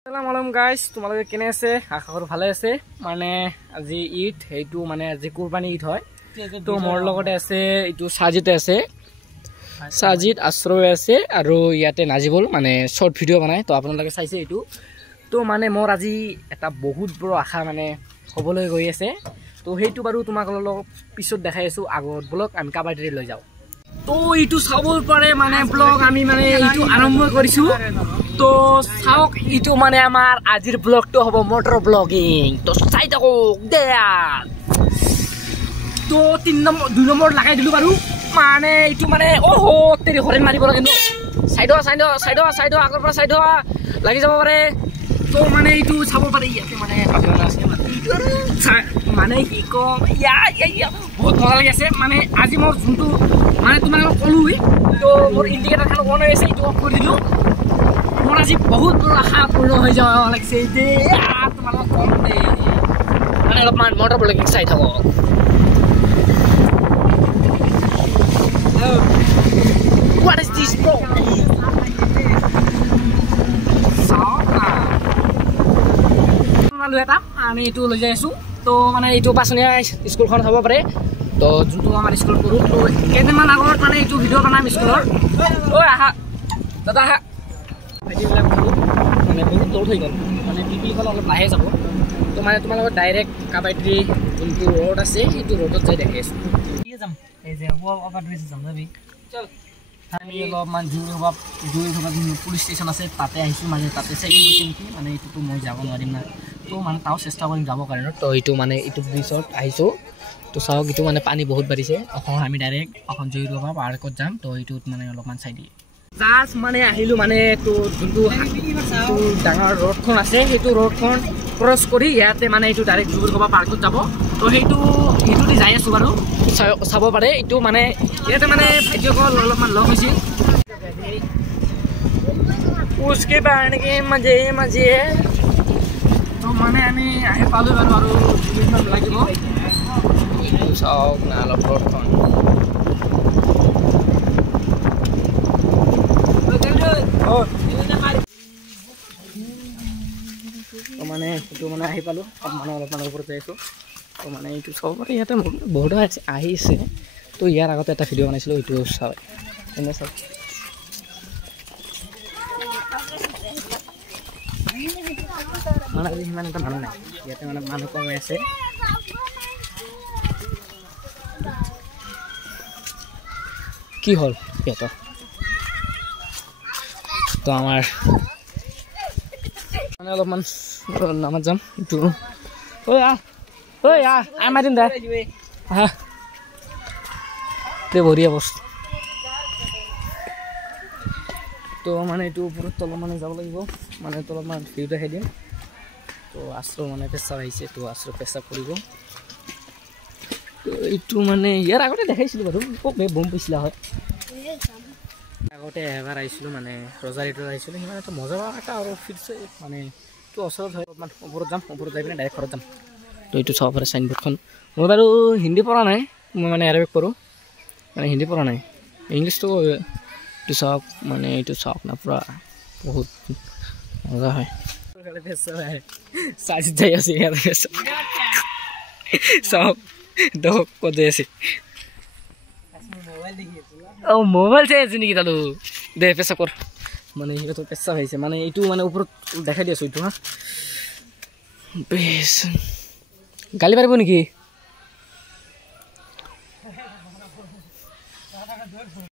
Assalamualaikum guys, তোমালোকে কেনে আছে? আশা কৰো ভালে আছে। মানে আজি ঈদ, হেইটো মানে আজি কুৰবানি ঈদ হয়। তো মোৰ লগতে আছে ইটো সাজিতে আছে। সাজিত আশ্ৰয় আছে আৰু ইয়াতে নাজিবুল মানে শৰ্ট ভিডিও বনায়। তো আপোনালোকে চাইছে এইটো। তো মানে মোৰ আজি এটা বহুত বড় আশা মানে হবলৈ গৈ আছে। তো হেইটো বাৰু তোমালোকক পিছত দেখাই আছো। আগত ব্লগ আমি কাবাডীৰে লৈ যাও। তো এইটো চাবৰ পাৰে মানে ব্লগ আমি মানে এইটো আৰম্ভ কৰিছো। তো চাওক ইটো মানে আমাৰ আজিৰ ব্লগটো হ'ব মটৰ ব্লগিং। তো চাই থাকক দেয়া। তো 2 নম্বৰ লাগাই দিলো বাৰু মানে ইটো মানে ওহো তেৰি হৰেন মাৰিব লাগে নো সাইড আগৰ পৰা সাইড লাগি যাব পাৰে। তো মানে ইটো চাব পাৰে ইয়াতে মানে ভাবিনা আছে মানে কি কম ইয়া বহুত মজা লাগি আছে। মানে আজি মোৰ যোনটো মানে তোমালোকক কলোই। তো মোৰ ইন্ডিকেটৰ খান অন হৈ আছে, ইটো অফ কৰি দিলো। মোৰ আজি বহুত বড় আশা পূৰ্ণ হৈ যাব লাগিছে দে। তোমালোকক কম দে মানে অলপমান মটৰ ব্লগিং চাই থাকক। What is this bro? আমি এইটো লৈ যাই আছো। তো মানে এইটো পাচনীয়া স্কুলখন চাব পাৰে। তো যোনটো আমাৰ স্কুল কৰো। তো কেইদিনমান আগত মানে এইটো ভিডিঅ' বনাম স্কুলৰ। ঐ আহা দাদা আহা। ভিডিঅ'বিলাক মানে বহুত দৌৰ হৈ গ'ল মানে পিপিখন অলপ লাহে যাব। তো মানে তোমালোকৰ ডাইৰেক্ট কাবাডী যোনটো ৰোড আছে সেইটো ৰোডত যাই দেখি আছো। কি যাম এই যে অভাৰ ব্ৰিজ যাম যাবি চল। আমি অলপমান জুই পুলিচ ষ্টেচন আছে তাতে আহিছোঁ। মানে তাতে চেকিং কৰিছে নেকি মানে এইটোতো মই যাব নোৱাৰিম না। তো মানে তাও চেষ্টা কৰিম যাব কাৰণে। তো এইটো মানে এইটো ব্ৰিজত আহিছোঁ। তো চাওক এইটো মানে পানী বহুত বাঢ়িছে। অসম আমি ডাইৰেক্ট অসম জুই ৰবা পাৰ্কত যাম। তো এইটোত মানে অলপমান চাই দিয়ে জাষ্ট মানে আহিলোঁ মানে তো যোনটো ডাঙৰ ৰোডখন আছে সেইটো ৰোডখন ক্ৰছ কৰি ইয়াতে মানে এইটো ডাইৰেক্ট জুই ৰবা পাৰ্কত যাব। তো সেইটো দি যাই আছোঁ বাৰু চাব পাৰে। এইটো মানে ইয়াতে মানে ভাগ্যকল অলপমান লগ হৈছিল। उसके बैठ के मजे তো মানে আমি আহি পালোঁ বাৰু আৰু দুদিনমান লাগিব। চাওক না অলপ ৰোডখন তো মানে এইটো মানে আহি পালোঁ। মানে অলপমান ওপৰত যাই আছোঁ। তো মানে এইটো চাব পাৰে ইয়াতে বহুত আহিছে। তো ইয়াৰ আগতে এটা ভিডিঅ' বনাইছিলোঁ এইটো চাওক এনে চাওক। মানে আজি সিমান এটা মানুহ নাই ইয়াতে মানে মানুহ কমে আছে। কি হ'ল সিহঁতৰ তো আমাৰ মানে অলপমান নামত যাম এইটো। ঐ আহ মাৰিম দে হা দে বঢ়িয়া বস্তু। তো মানে এইটো ওপৰত তলত মানে যাব লাগিব মানে তলত মানে ভিউ দেখাই দিম। তো আশ্ৰ মানে পেচাব আহিছে। তো আশ্ৰ পেচাব কৰিব। তো এইটো মানে ইয়াৰ আগতে দেখাইছিলোঁ বাৰু বম পাইছিলা হয়। আগতে এবাৰ আহিছিলোঁ মানে ৰজাৰীটোত আহিছিলোঁ। সিমান এটা মজা এটা আৰু ফিৰছে মানে এইটো ওচৰত হয়। অলপমান ওপৰত যাম, ওপৰত যাই পিনে ডাইৰেক্ট ঘৰত যাম। তো এইটো চাব পাৰে চাইনবোৰ্ডখন। মই বাৰু হিন্দী পঢ়া নাই, মই মানে এৰাবিক পঢ়োঁ। মানে হিন্দী পঢ়া নাই, ইংলিছটো এইটো চাওক মানে এইটো চাওক না পুৰা বহুত মজা হয়। চাৰ্জ যাই আছে ইয়াতে চাওক দক ক'ত যাই আছে। অঁ মোবাইল চাই আছে নেকি তালো দে পেচাব কৰ। মানে সিহঁতৰ পেচাব আহিছে মানে এইটো মানে ওপৰত দেখাই দি আছোঁ এইটো হা। বেছ গালি পাৰিব নেকি?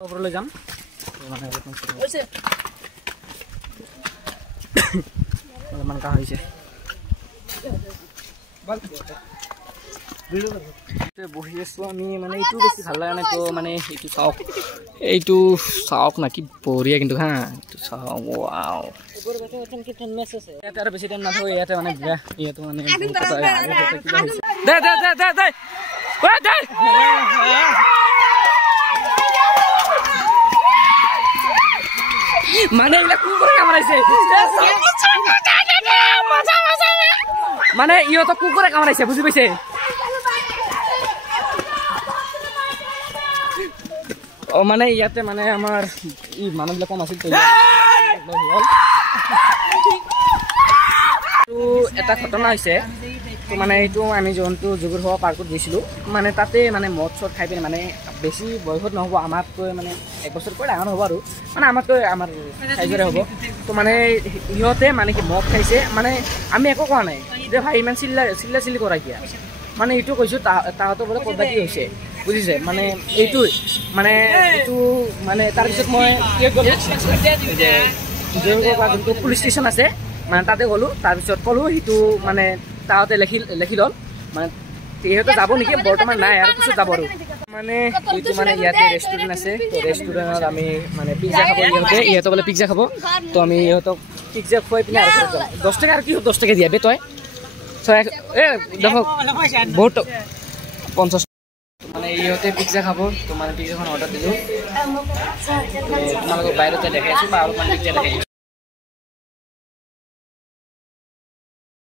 ওপৰলৈ যাম মানে অলপমান কাহ হৈছে। বহি আছোঁ আমি মানে এইটো বেছি ভাল লগা নাই। তো মানে এইটো চাওক না কি বঢ়িয়া কিন্তু হা। এইটো চাওক ৱাও ইয়াতে আৰু বেছি টাইম নাথাকো ইয়াতে মানে ইয়াতে মানে মানে এইবিলাক কুকুৰে কামুৰাইছে। মানে ইহঁতক কুকুৰে কামুৰাইছে বুজি পাইছে। ও মানে ইয়াতে মানে আমাৰ ই মানুহবিলাক কম আছিল তো এটা ঘটনা হৈছে তো মানে এইটো আমি যোনটো জুগুৰসভা পাৰ্কত গৈছিলোঁ মানে তাতে মানে মদ চদ খাই পিনে মানে বেছি বয়সত নহ'ব আমাতকৈ মানে 1 বছৰকৈ ডাঙৰ হ'ব আৰু মানে আমাতকৈ আমাৰ চাইজৰে হ'ব তো মানে সিহঁতে মানে কি মদ খাইছে মানে আমি একো কোৱা নাই যে ভাই ইমান চিল্লা কৰা কিয়া মানে এইটো কৈছোঁ তাহাঁতৰ বোলে ক'ৰবাত কি হৈছে বুজিছে মানে এইটো মানে তাৰপিছত মই কি গ'লোঁ যে যোনটো পুলিচ ষ্টেচন আছে মানে তাতে গ'লোঁ তাৰপিছত ক'লোঁ সেইটো মানে তাহাঁতে লিখি ল'ল মানে সিহঁতে যাব নেকি বৰ্তমান নাই আৰু পিছত যাব আৰু মানে এইটো মানে ইয়াতে ৰেষ্টুৰেণ্ট আছে তো ৰেষ্টুৰেণ্টত আমি মানে পিজ্জা খাব ইহঁতে বোলে পিজ্জা খাব তো আমি ইহঁতক পিজ্জা খুৱাই পিনে আৰু 10 টকা আৰু কি 10 টকা দিয়া বে তই দেখক বহুত 50 মানে ইহঁতে পিজ্জা খাব তো মানে পিজ্জাখন অৰ্ডাৰ দিলোঁ তোমালোকক বাহিৰতে দেখাই আছোঁ বা অলপমান পিজ্জা দেখাই